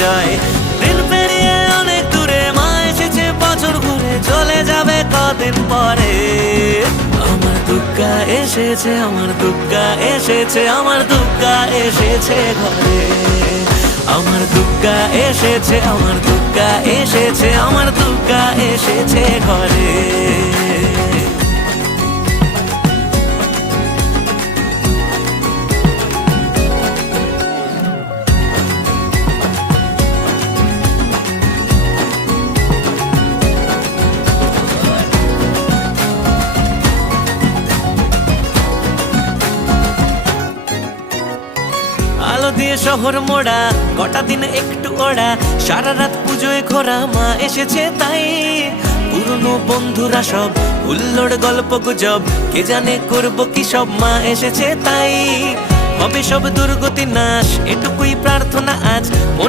জয়। দিন পেরিয়ে অনেক দূরে মা এসেছে বছর ঘুরে, চলে যাবে কদিন পরে। আমার দুর্গা এসেছে, আমার দুর্গা এসেছে, আমার দুর্গা এসেছে ঘরে। আমার দুর্গা এসেছে, আমার দুর্গা এসেছে, আমার দুর্গা এসেছে ঘরে। আলো দিয়ে শহর মোড়া, কটা দিন একটু ওড়া, সারা রাত পুজোয় ঘোরা, মা এসেছে তাই। পুরনো বন্ধুরা সব হুল্লোড় গল্প গুজব, কে জানে করবো কি সব, মা এসেছে তাই। হবে সব দুর্গতি নাশ, এটুকুই প্রার্থনা আজ মনে।